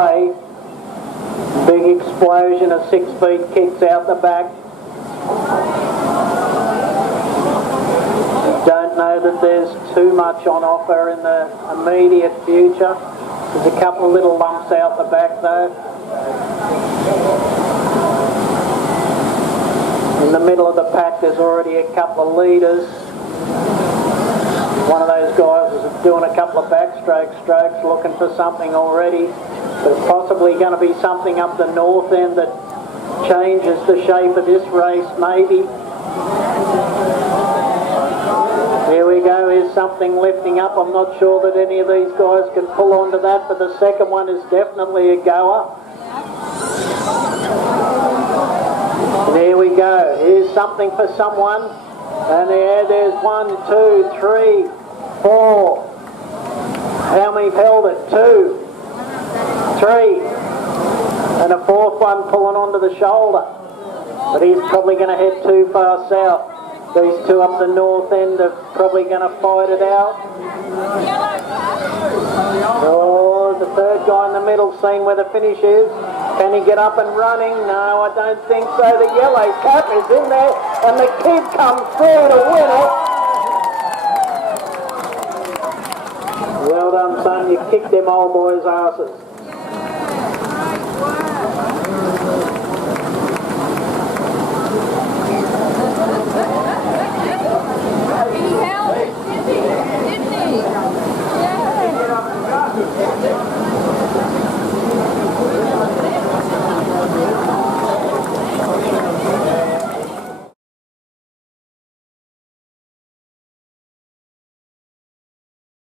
away. Big explosion of 6 feet kicks out the back. Don't know that there's too much on offer in the immediate future. There's a couple of little lumps out the back though. In the middle of the pack there's already a couple of leaders. One of those guys is doing a couple of backstroke strokes, looking for something already. There's possibly going to be something up the north end that changes the shape of this race, maybe. Here we go, here's something lifting up. I'm not sure that any of these guys can pull onto that, but the second one is definitely a goer. And here we go, here's something for someone. And there's 1, 2, 3, 4. How many held it? 2, 3. And a fourth one pulling onto the shoulder. But he's probably going to head too far south. These two up the north end are probably going to fight it out. Oh, the third guy in the middle, seeing where the finish is. Can he get up and running? No, I don't think so. The yellow cap is in there, and the kid comes through to win it. Well done, son. You kicked them old boys' asses. Didn't he? Yeah.